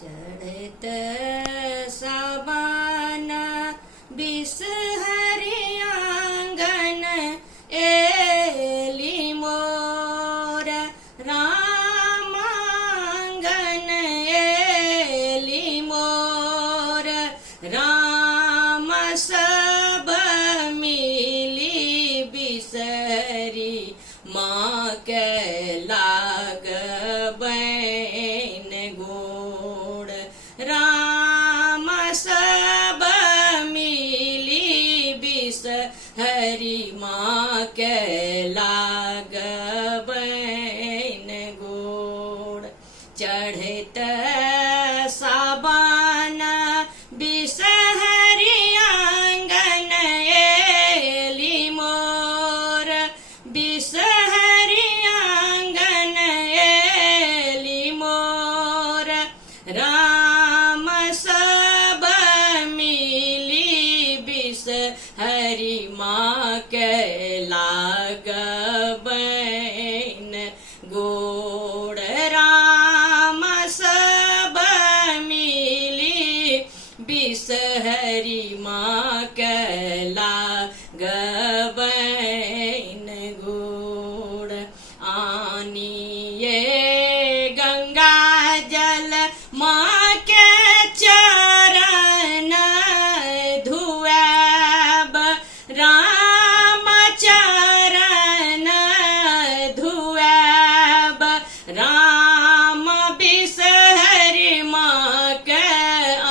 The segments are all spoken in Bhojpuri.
चढ़त सावन बिसहरि आंगन एली मोर रामांगन एली मोर राम सब मिली बिसरी माँ के लाग बैन गोड़ राम सब मिली बिसहरी माँ के लाग बैन गोड़ चढ़त सावन बिसहरि आंगन एली मोर बिसहरि आंगन एली मोर राम सब मिली बिसहरि माँ के लाग बैन गोड़ राम सब मिली बिसहरि माँ के लाग बैन गोड़ आनिए गंगा जल माँ के चरण धुएब राम चरण धुएब राम बिसहरि माँ के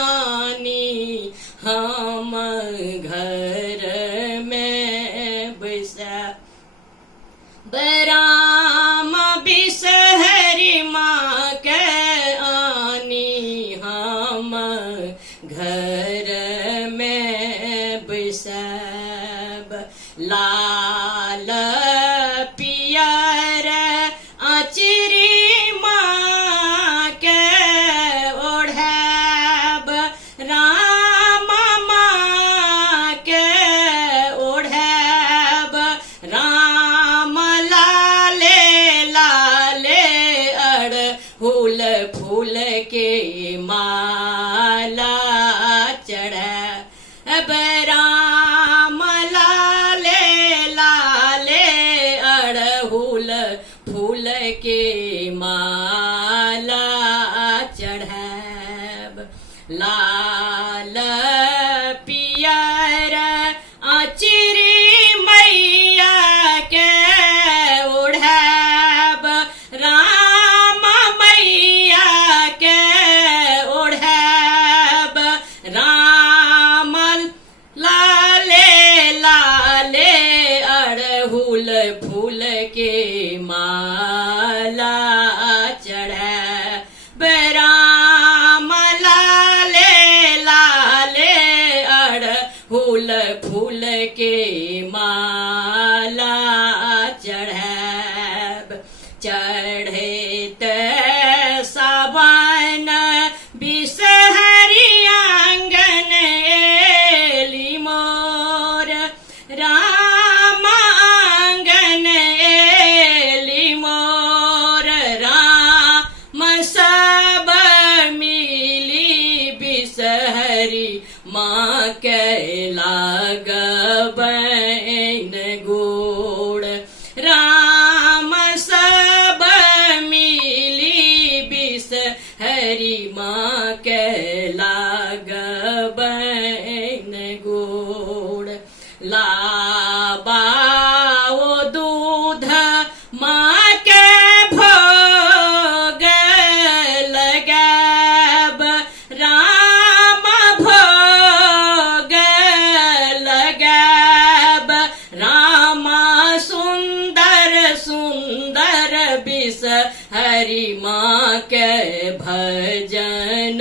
आनी हम घर में बसा राम बिसहरि माँ के आनी हम घर में बसब लाल पियर अचरी माँ के ओढ़ब राम माँ के ओढ़ब राम लाले लाले अड़हुल फूल के माला चढ़ब राम लाले लाले अड़हुल फूल के माला चढ़ब लाल पियर अचरी मैया के ओढ़ब राम मैया के ओढ़ब राम लाले लाले अड़हुल फूल के माला चढ़ब राम लाले लाले अड़हुल फूल के माला चढ़ब चढ़त सावन बिसहरि आंगन एली मोर राम आंगन एली मोर राम सब मिली बिसहरि माँ के लाग बैन गोड़ राम सब मिली बिसहरि माँ के लाग बैन गोड़ लाबाओ दूध माँ के भोग लगाब राम भोग लगाब राम सुंदर सुंदर बिसहरि माँ के भजन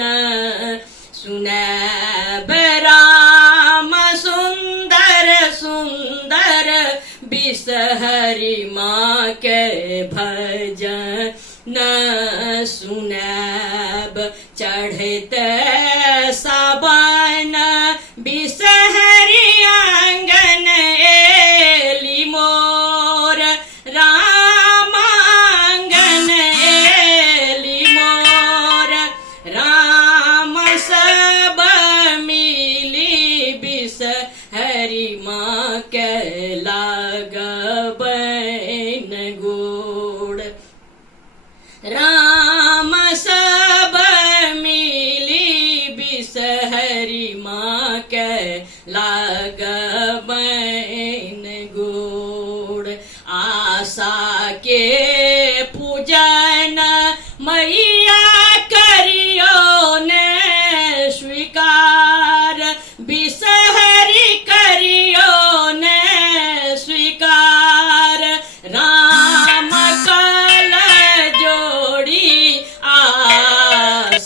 सुनब राम सुंदर सुंदर बिसहरि माँ के भजन सुनब चढ़त सावन बिसहरि आंगन एली मोर राम आंगन एली मोर राम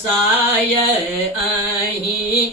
बसाय अहीं